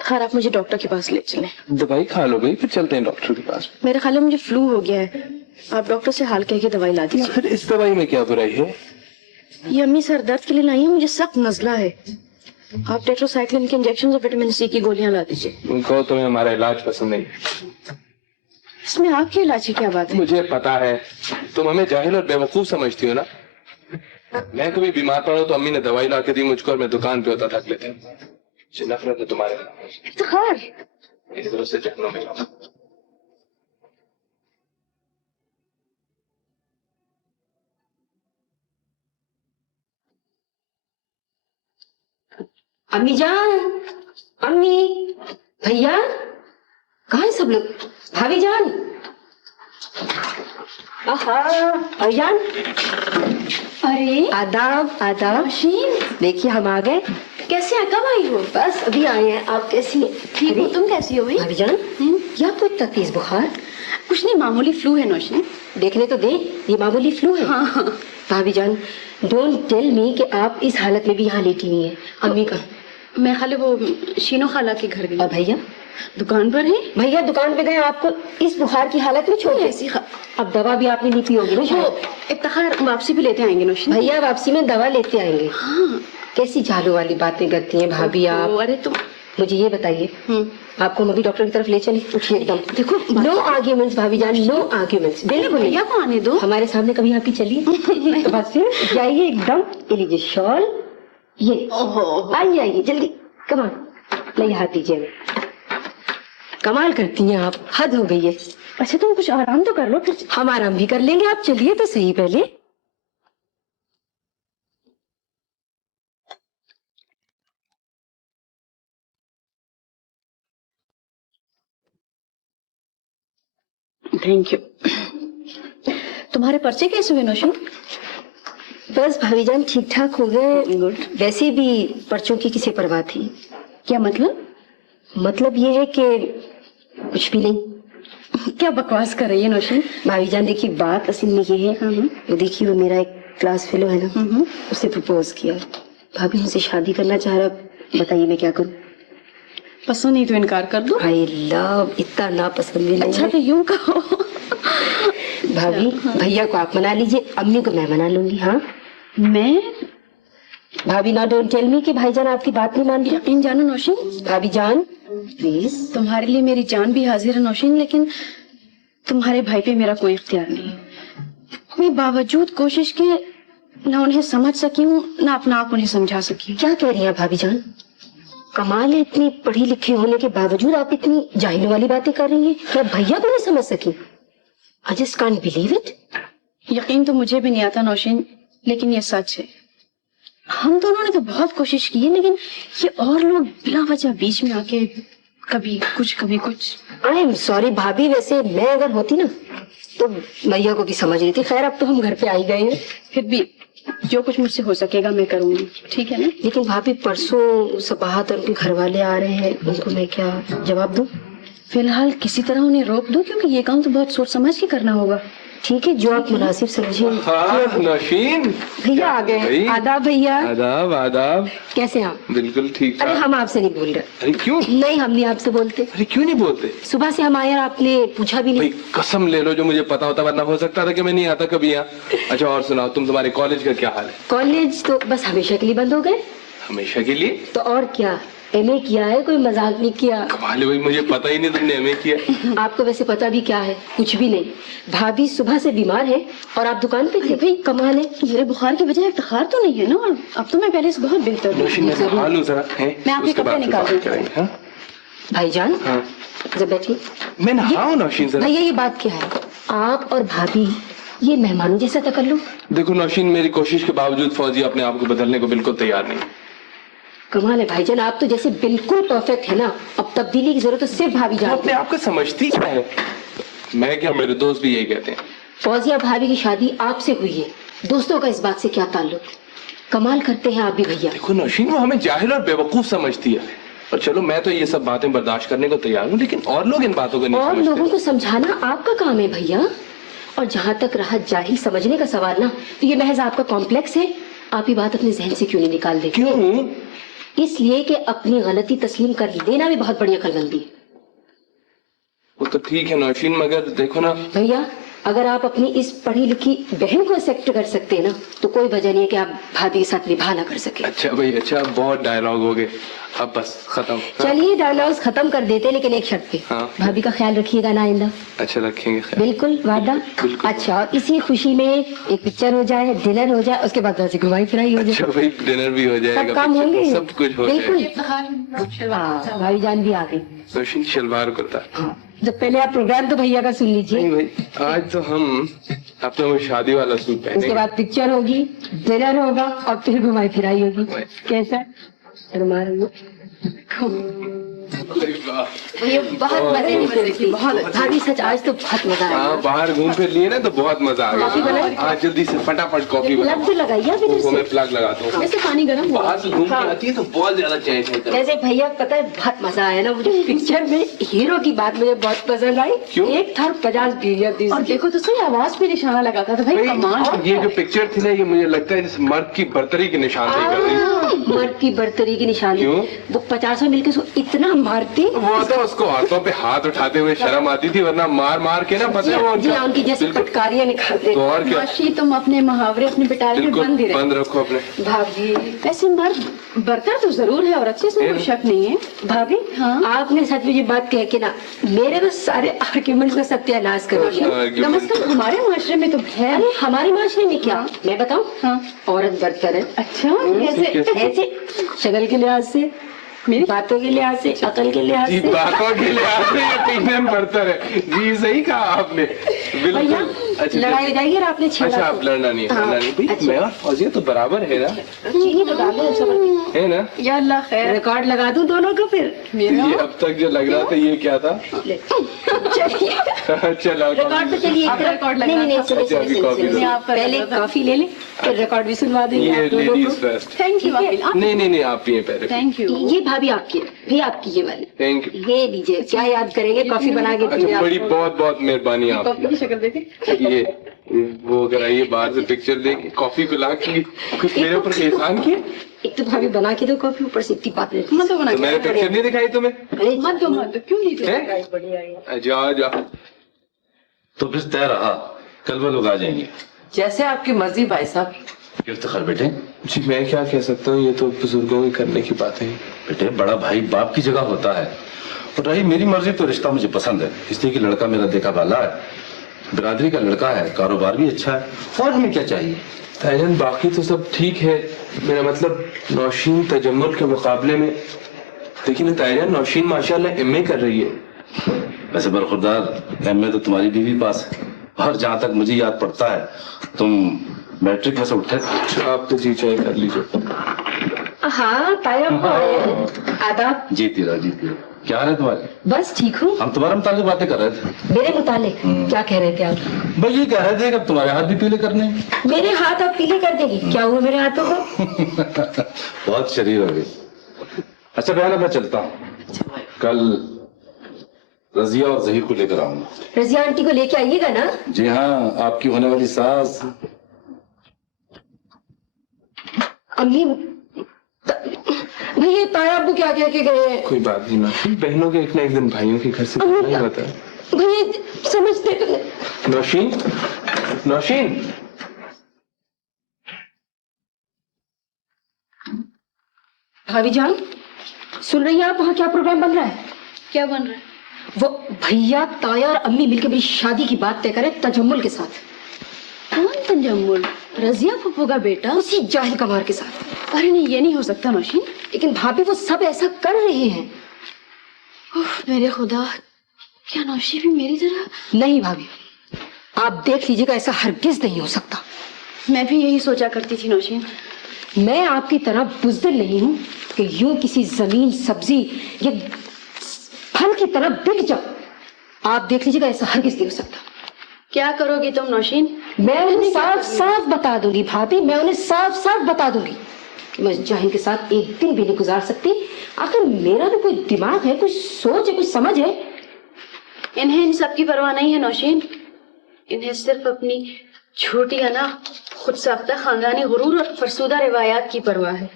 खैर, आप मुझे डॉक्टर के पास ले चलें। दवाई खा लो भाई, फिर चलते हैं डॉक्टर के पास। मेरे ख्याल में मुझे फ्लू हो गया है। आप डॉक्टर से हाल कह के दवाई ला दीजिए। फिर इस दवाई में क्या बुराई है? ये अम्मी सर दर्द के लिए लाई है, मुझे सख्त नजला है। आप टेट्रासाइक्लिन के इंजेक्शन और विटामिन सी की गोलियां ला दीजिए। उनको तुम्हें हमारा इलाज पसंद नहीं। इसमें आपके इलाज की क्या बात है? मुझे पता है, तुम हमें जाहिल और बेवकूफ समझती हो ना। मैं कभी बीमार पड़ा तो अम्मी ने दवाई ला के दी मुझको, और मैं दुकान पे होता था अगले दिन। मुझे नफरत है तुम्हारे। इफ्तिखार, इस तरह से जहन्नुम में जाओ। अम्मी जान, अम्मी, भैया, कहाँ हैं सब लोग? भाभी जान, आहा, भाईजान। अरे आदाब आदाब। देखिए हम आ गए। कैसे हैं? कब आई हो? बस अभी आए हैं। आप कैसी हैं? ठीक हो? तुम कैसी हो भाई? भाभी जान, क्या आपको इतना तेज बुखार? कुछ नहीं, मामूली फ्लू है नौशनी। देखने तो दे, ये मामूली फ्लू है। हाँ हाँ। भाभी जान, डोंट टेल मी कि आप इस हालत में भी यहाँ लेटी हुई हैं। अम्मी का? मैं खाली वो शीनो खाला के घर गई। और भैया? दुकान पर है। भैया दुकान पे गए, आपको इस बुखार की हालत में छोड़ ऐसी। अब दवा भी आपने ली पी होगी ना शायद। इफ्तिखार वापसी भी लेते आएंगे नौशनी। भैया वापसी में दवा लेते आएंगे। हाँ। कैसी झालू वाली बातें करती हैं भाभी आप। अरे तुम मुझे ये बताइए, आपको अभी डॉक्टर की तरफ ले चली? उठिए एकदम। देखो, नो आर्ग्यूमेंट्स भाभी जान, नो आर्ग्यूमेंट्स। बिल्कुल भैया को आने दो। हमारे सामने कभी आपकी चली तो बस फिर जाइए एकदम। ये लीजिए शॉल, ये आइए आइए जल्दी, कमाल ले हाथ दीजिए। कमाल करती हैं आप, हद हो गई है। अच्छा तुम कुछ आराम तो कर लो, फिर हम आराम भी कर लेंगे, आप चलिए तो सही पहले। Thank you. तुम्हारे पर्चे कैसे हुए नौशीन? बस भाभी जान ठीक ठाक हो गए। गुड। वैसे भी पर्चों की किसी परवाह थी? क्या मतलब? मतलब ये है कि कुछ भी नहीं। क्या बकवास कर रही है नौशीन? भाभी जान देखिए बात असल में ये है, वो देखिए वो मेरा एक क्लास फेलो है ना, उसने प्रपोज किया। भाभी उनसे शादी करना चाह रहा, बताइए मैं क्या करूं? पसंद नहीं तो इनकार कर दो। आई लव इतना ना पसंद भी नहीं। अच्छा तो यूं कहो। भाभी भैया को आप मना लीजिए, अम्मी को मैं मना लूंगी। हाँ मैं? भाभी ना डोंट टेल मी कि भाईजान आपकी बात नहीं मान रही। यकीन जानो नौशीन, भाभी जान प्लीज। तुम्हारे लिए मेरी जान भी हाजिर है नौशीन, लेकिन तुम्हारे भाई पे मेरा कोई इख्तियार नहीं। मैं बावजूद कोशिश के ना उन्हें समझ सकी हूँ ना अपना आप उन्हें समझा सकी। क्या कह रही हैं भाभी जान? कमाल है, इतनी पढ़ी लिखी होने के बावजूद आप इतनी जाहिलों वाली बातें कर रही हैं। क्या भैया को नहीं समझ सकी? I just can't believe it. यकीन तो मुझे भी नहीं आता नौशीन, लेकिन ये सच है। हम दोनों ने तो बहुत कोशिश की है, लेकिन ये और लोग बिना वजह बीच में आके कभी कुछ कभी कुछ। आई एम सॉरी भाभी, वैसे मैं अगर होती ना तो भैया को भी समझ रही थी। खैर अब तो हम घर पे आ ही गए हैं। फिर भी जो कुछ मुझसे हो सकेगा मैं करूंगी, ठीक है ना? लेकिन भाभी परसों सबाहत और उनके घर वाले आ रहे हैं, उनको मैं क्या जवाब दूं? फिलहाल किसी तरह उन्हें रोक दो, क्योंकि ये काम तो बहुत सोच समझ के करना होगा। ठीक है, जो आप मुनासिब समझे। हाँ नौशीन, भैया आ गए। आदाब भैया। आदाब आदाब। कैसे हैं आप? बिल्कुल ठीक अरे ठाक। हम आपसे नहीं बोल रहे। अरे क्यों? नहीं हम नहीं आपसे बोलते। अरे क्यों नहीं बोलते? सुबह से हम आए और आपने पूछा भी भाई नहीं। कसम ले लो, जो मुझे पता होता, वरना हो सकता था कि मैं नहीं आता कभी यहाँ। अच्छा और सुनाओ, तुम्हारे कॉलेज का क्या हाल है? कॉलेज तो बस हमेशा के लिए बंद हो गए। हमेशा के लिए? तो और क्या, एमए किया है, कोई मजाक नहीं किया। कमाल है भाई, मुझे पता ही नहीं तुमने एमए किया। आपको वैसे पता भी क्या है? कुछ भी नहीं। भाभी सुबह से बीमार है और आप दुकान पे थे। भाई कमाल है, मेरे बुखार की वजह इफ्तिखार तो नहीं है ना? और अब तो मैं पहले से बहुत बेहतर हूँ। नौशीन मैं हाल हूँ जरा, मैं आपके कपड़े निकाल दूँ। भाईजान हाँ जब बैठिए। मैं नहाऊं नौशीन जरा। भैया ये बात क्या है? आप और भाभी ये मेहमानों जैसा तकल्लुफ। देखो नौशीन, मेरी कोशिश के बावजूद फौजी अपने आप को बदलने को बिल्कुल तैयार नहीं। कमाल है भाईजान, आप तो जैसे बिल्कुल परफेक्ट है ना। अब तब्दीली की जरूरत तो सिर्फ भाभी तो जान। अपने आप को समझती क्या है? मैं क्या, मेरे दोस्त भी यही कहते हैं। फौजिया भाभी की शादी आपसे हुई है, दोस्तों का इस बात से क्या ताल्लुक? कमाल करते हैं आप भी भैया। देखो नौशीन, वो हमें जाहिल और बेवकूफ समझती है। और चलो मैं तो ये सब बातें बर्दाश्त करने को तैयार हूँ, लेकिन और लोग इन बातों को नहीं और समझते। लोगों को समझाना आपका काम है भैया। और जहाँ तक रहा जाहिल समझने का सवाल ना, तो ये महज आपका कॉम्प्लेक्स है। आप ये बात अपने जहन से क्यों नहीं निकाल देते? क्यों? इसलिए कि अपनी गलती तस्लीम कर लेना भी बहुत बड़ी अक्लमंदी है। वो तो ठीक है नौशीन, मगर देखो ना भैया, अगर आप अपनी इस पढ़ी लिखी बहन को एक्सेप्ट कर सकते हैं ना, तो कोई वजह नहीं है कि आप भाभी के साथ निभा ना कर सके। अच्छा भाई अच्छा, बहुत डायलॉग हो गए, अब बस खत्म। हाँ? चलिए डायलॉग्स खत्म कर देते, लेकिन एक शर्त पे। हाँ। भाभी का ख्याल रखिएगा ना आइंदा। अच्छा रखेंगे खैर। बिल्कुल वादा। बिल्कुल। अच्छा, और इसी खुशी में एक पिक्चर हो जाए, डिनर हो जाए, उसके बाद वैसे घुमाई फिराई हो अच्छा जाए। भाई, डिनर भी हो जाएगा, सब काम picture- होंगे। सब कुछ हो बिल्कुल। जाएगा। हाँ, भाभी जान भी आ गई। नौशीन शलवार कुर्ता। जब पहले आप प्रोग्राम तो भैया का सुन लीजिए, नहीं भाई, आज तो हम अपना वो शादी वाला सूट उसके पहनेंगे। बाद पिक्चर होगी, डिनर होगा और फिर घुमाई फिराई होगी। कैसा? अरे वाह। ये बहुत मजे की, बहुत भाभी सच आज तो बहुत मजा आया। हाँ, बाहर घूम फिर लिए ना तो बहुत मजा आ कॉफी गया। बनाई? आज जल्दी से फटाफट कॉफी प्लग बनाओ। तो लगाइए आप इधर वो मैं से। प्लग लगाता हूँ। वैसे पानी गर्म हो बाहर से घूम के आती है तो बहुत ज्यादा चैन है। वैसे भैया पता है बहुत मजा आया ना मुझे पिक्चर में। हीरो की बात मुझे बहुत पसंद आई। क्यों? एक था 50 पीरियड थी। और देखो तो सही, आवाज पे निशाना लगाता था भाई, कमाल। ये जो पिक्चर थी ना, ये मुझे लगता है जिस मर्द की बर्तरी की निशान से कर रही है। मर्द की बर्तरी की निशानी। क्यों? वो 50 मिलकर उसको इतना मारती। वो तो उसको हाथों पे हाथ उठाते हुए शर्म आती थी, वरना मार मार के ना पता है वो जी हाँ, उनकी जैसे बिल्कुल। फटकारियां निकालते। तो और क्या, माशी, तुम अपने मुहावरे अपने पिटारे में बिल्कुल बंद ही रहे। बंद रखो अपने। भाभी वैसे मर्द बरतर तो जरूर है, और अच्छे से कोई शक नहीं है। भाभी हाँ? आपने सच में ये बात कह के ना मेरे तो सारे आर्ग्यूमेंट का सत्यानाश कर दिया। कम से कम हमारे माशरे में तो है। अरे हमारे माशरे में क्या, मैं बताऊं? हाँ। औरत बरतर है। अच्छा, कैसे? ऐसे शक्ल के लिहाज से, मेरी बातों के लिहाज से, अकल के लिहाज जी से। बातों के लिए आपने यकीनन बरतर है। जी सही कहा आपने, भैया बिल्कुल। लड़ाई हो जाएगी और आपने छेड़ा अच्छा आप तो। लड़ना नहीं लड़ना नहीं भाई मैं और फौजिया तो बराबर है ना चीनी तो डालो है ना या अल्लाह खैर। रिकॉर्ड लगा दूं दोनों का फिर ये अब तक जो लग रहा था ये क्या था चलिए चलो रिकॉर्ड तो चलिए आप रिकॉर्ड लगा नहीं नहीं सुनिए अच्छा, अभी सुनिए कॉफी सुनिए दो। आप पहले कॉफी ले लें फिर रिकॉर्ड भी सुनवा देंगे ये आप लोगों लेडीज को। फर्स्ट थैंक यू वकील। नहीं आप पिए पहले थैंक यू। ये भाभी आपकी है भी आपकी ये वाली थैंक यू ये लीजिए क्या याद करेंगे कॉफी बना के पीजिए अच्छा आप। बड़ी बहुत बहुत मेहरबानी कॉफी आपकी की शक्ल देखें। ये वो अगर आइए बाहर से पिक्चर देख कॉफी पिला के कुछ मेरे ऊपर एहसान किए एक तो भाभी बना के दो कॉफी ऊपर से इतनी बात रहती मत दो बना तो के। मैंने पिक्चर नहीं दिखाई तुम्हें अरे मत दो क्यों नहीं हैं? दो? जा तो फिर तय रहा, कल वो लोग आ जाएंगे। जैसे आपकी मर्जी भाई साहब। इफ्तिखार बेटे, जी मैं क्या कह सकता हूँ ये तो बुजुर्गों के करने की बात है बेटे बड़ा भाई बाप की जगह होता है। और रही मेरी मर्जी तो रिश्ता मुझे पसंद है, इसलिए कि लड़का मेरा देखा भाला है, बिरादरी का लड़का है, कारोबार भी अच्छा है, और हमें क्या चाहिए। ताईजान बाकी तो सब ठीक है, मेरा मतलब नौशीन तजम्मुल के मुकाबले में, लेकिन ताईजान नौशीन माशाल्लाह एमए कर रही है। वैसे बरखुरदार एमए तो तुम्हारी बीवी पास है, और जहाँ तक मुझे याद पड़ता है तुम मैट्रिक में से उठे। आप तो जी चाहे कर लीजिए। हाँ तायब आदाब। जीती रहो। क्या हाल है तुम्हारे? बस ठीक हूँ। हम तुम्हारे मुताबिक बातें कर रहे थे। मेरे मुतालिक क्या कह रहे थे आप? भाई ये कह रहे थे कि अब तुम्हारे हाथ भी पीले करने हैं। मेरे हाथ आप पीले कर देंगे? क्या हुआ मेरे हाथों को? बहुत शरीर हो गई। अच्छा बहन मैं चलता हूँ, कल रजिया और जहीर को लेकर आऊंगा। रजिया आंटी को लेके आइएगा ना? जी हाँ, आपकी होने वाली सास। अम्मी भैया ताया अब्बू क्या कह के गए हैं? कोई बात नहीं माँ, बहनों के एक ना एक दिन भाइयों के घर से नहीं होता है। भैया समझते तो नहीं। नौशीन भाभी जान सुन रही हैं आप? वहाँ क्या प्रोग्राम बन रहा है? क्या बन रहा है? वो भैया ताया और अम्मी मिलकर मेरी शादी की बात तय करें तजम्मुल के साथ। कौन तजम्मुल? रजिया फुप्पो का बेटा? उसी जाहिल कमार के साथ। अरे नहीं ये नहीं हो सकता नौशीन। लेकिन भाभी वो सब ऐसा कर रहे हैं। उफ, मेरे खुदा, क्या नौशी भी मेरी तरह? नहीं भाभी आप देख लीजिएगा, ऐसा हरगिज नहीं हो सकता। मैं भी यही सोचा करती थी नौशीन। मैं आपकी तरह बुज़दिल नहीं हूँ कि यूं किसी जमीन सब्जी या फल की तरह बिक जाओ। आप देख लीजिएगा, ऐसा हरगिज नहीं हो सकता। क्या करोगी तुम नौशीन? मैं उन्हें साफ साफ बता दूंगी भाभी, मैं उन्हें साफ साफ बता दूंगी कि मैं जाहिल के साथ एक दिन भी नहीं गुजार सकती। आखिर मेरा भी कोई दिमाग है, कोई सोच है, कोई समझ है। इन्हें इन सब की परवाह नहीं है नौशीन। इन्हें सिर्फ अपनी छोटी अना, खुद साख्ता खानदानी गुरूर और फरसूदा रिवायात की परवाह है।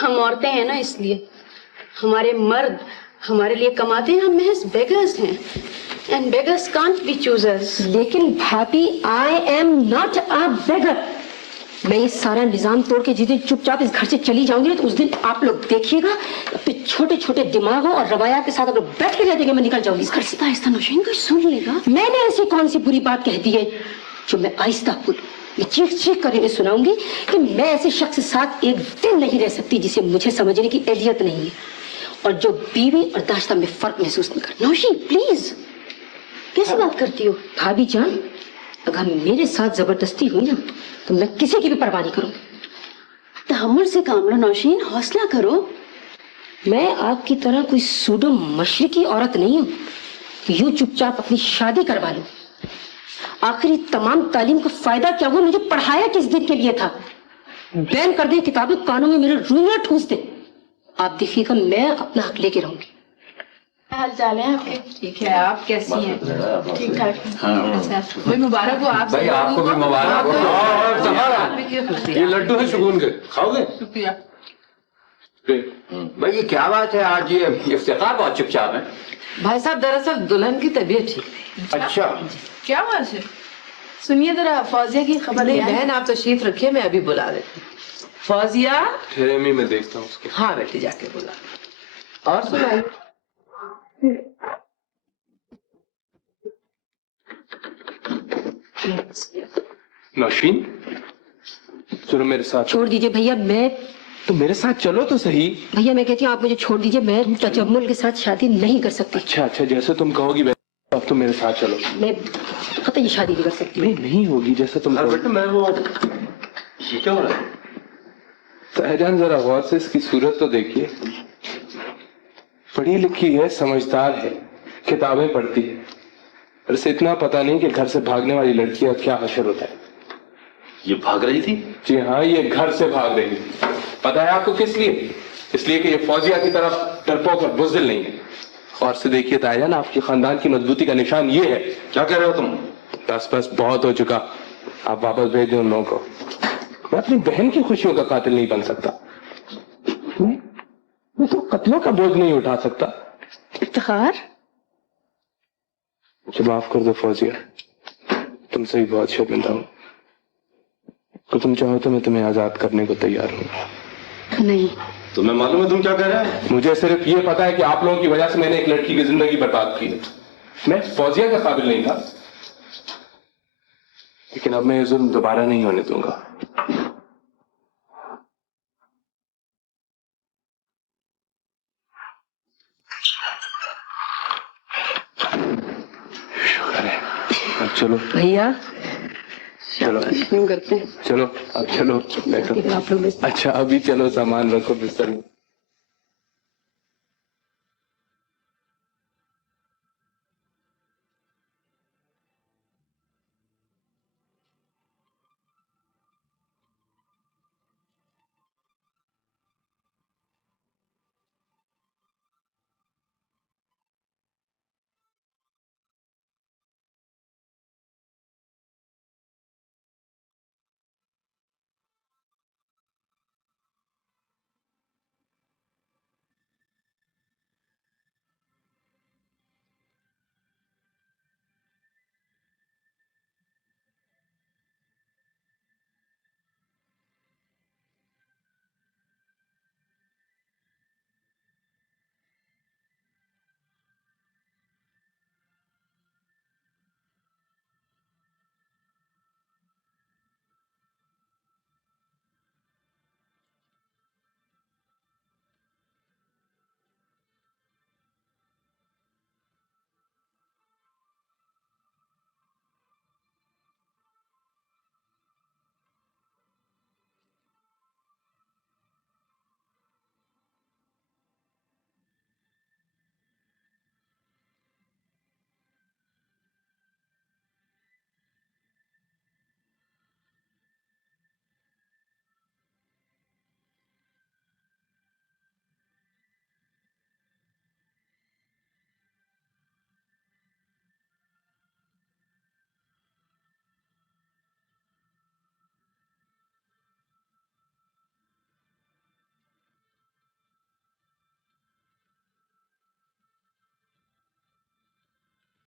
हम औरतें हैं ना, इसलिए हमारे मर्द हमारे लिए कमाते हैं, हम महज बेगर्स हैं। And beggars can't be choosers. लेकिन भाभी आई एम नॉट अ बेगर। मैं ये सारा निजाम तोड़ के जिस दिन चुपचाप इस घर से चली जाऊंगी तो उस दिन आप लोग देखिएगा अपने छोटे छोटे दिमागों और रवायात के साथ आप लोग बैठे रह जाएंगे। मैं निकल जाऊंगी इस घर से। आहिस्ता नौशीन, कोई सुन लेगा। मैंने ऐसी कौन सी बुरी बात कह दी है जो मैं आहिस्ता बोलूं? मैं चीख चीख कर इन्हें सुनाऊंगी कि मैं ऐसे शख्स के साथ एक दिन नहीं रह सकती जिसे मुझे समझने की एहलियत नहीं है और जो बीवी और दाश्ता में फर्क महसूस नहीं कर। नौशीन प्लीज, कैसी बात करती हो? भाभी जान अगर मेरे साथ जबरदस्ती हुई ना तो मैं किसी की भी परवाह नहीं करूंगी। तहम्मुल से काम लो नौशीन, हौसला करो। मैं आपकी तरह कोई सूडो मशरिकी औरत नहीं हूं कि यूं चुपचाप अपनी शादी करवा लूं। आखिर तमाम तालीम का फायदा क्या हुआ? मुझे पढ़ाया किस दिन के लिए था? बैन कर दे किताबें, कानों में मेरे रुइयां ठूस दे। आप देखिएगा मैं अपना हक लेके रहूंगी। हाल चाल है आपके? ठीक है, आप कैसी हैं? ठीक ठाक। अच्छा भाई मुबारक हो आप। भाई आपको भी मुबारक हो। ये लड्डू है शगुन के, खाओगे? शुक्रिया। भाई ये क्या बात है, आज ये इफ्तिखार बहुत चुपचाप है। भाई साहब दरअसल दुल्हन की तबीयत ठीक नहीं। अच्छा क्या बात है? सुनिए जरा फौजिया की खबर नहीं है। बहन आप तशरीफ रखिए, मैं अभी बुला देती हूँ। फौजिया। ठहरे मैं देखता हूँ उसको। हाँ बेटी जाके बुला। और सुनाइए। नौशीन सुनो मेरे साथ। छोड़ दीजिए भैया, मैं तो मेरे साथ चलो तो सही। भैया मैं कहती हूँ आप मुझे छोड़ दीजिए, मैं तजम्मुल के साथ शादी नहीं कर सकती। अच्छा जैसे तुम कहोगी तुम मेरे साथ चलो। मैं कतई शादी नहीं कर सकती। नहीं होगी जैसे तुम बेटा मैं वो ये क्या हो रहा है? तहजान जरा गौर से इसकी सूरत तो देखिए, पढ़ी लिखी है, समझदार है, किताबें पढ़ती है, पर इसे इतना पता नहीं कि घर से भागने वाली लड़की का क्या हशर होता है। ये भाग रही थी? जी हाँ, ये घर से भाग रही थी। पता है आपको किस लिए? इसलिए कि ये फौजिया की तरफ डरपोक और बुज़दिल नहीं है। और से देखिए ताईजान, आपके खानदान की मजबूती का निशान ये है। क्या कह रहे हो तुम? बस बस बहुत हो चुका, आप वापस भेज दें उन लोगों को। मैं अपनी बहन की खुशियों का कातिल नहीं बन सकता, मैं तो कत्लों का बोझ नहीं उठा सकता। इफ्तिखार, मुझे माफ कर दो फौजिया, तुमसे भी बहुत शर्मिंदा हूँ। तो तुम चाहो तो मैं तुम्हें आजाद करने को तैयार हूँ। नहीं, तुम्हें मालूम है तुम क्या कह रहे हैं? मुझे सिर्फ ये पता है कि आप लोगों की वजह से मैंने एक लड़की की जिंदगी बर्बाद की है। मैं फौजिया का काबिल नहीं था, लेकिन अब मैं ये जुल्म दोबारा नहीं होने दूंगा। शुक्र है। अब चलो भैया, चलो क्यों करते हैं? चलो अब चलो बैठो। आप लोग अच्छा अभी चलो, सामान रखो बिस्तर में।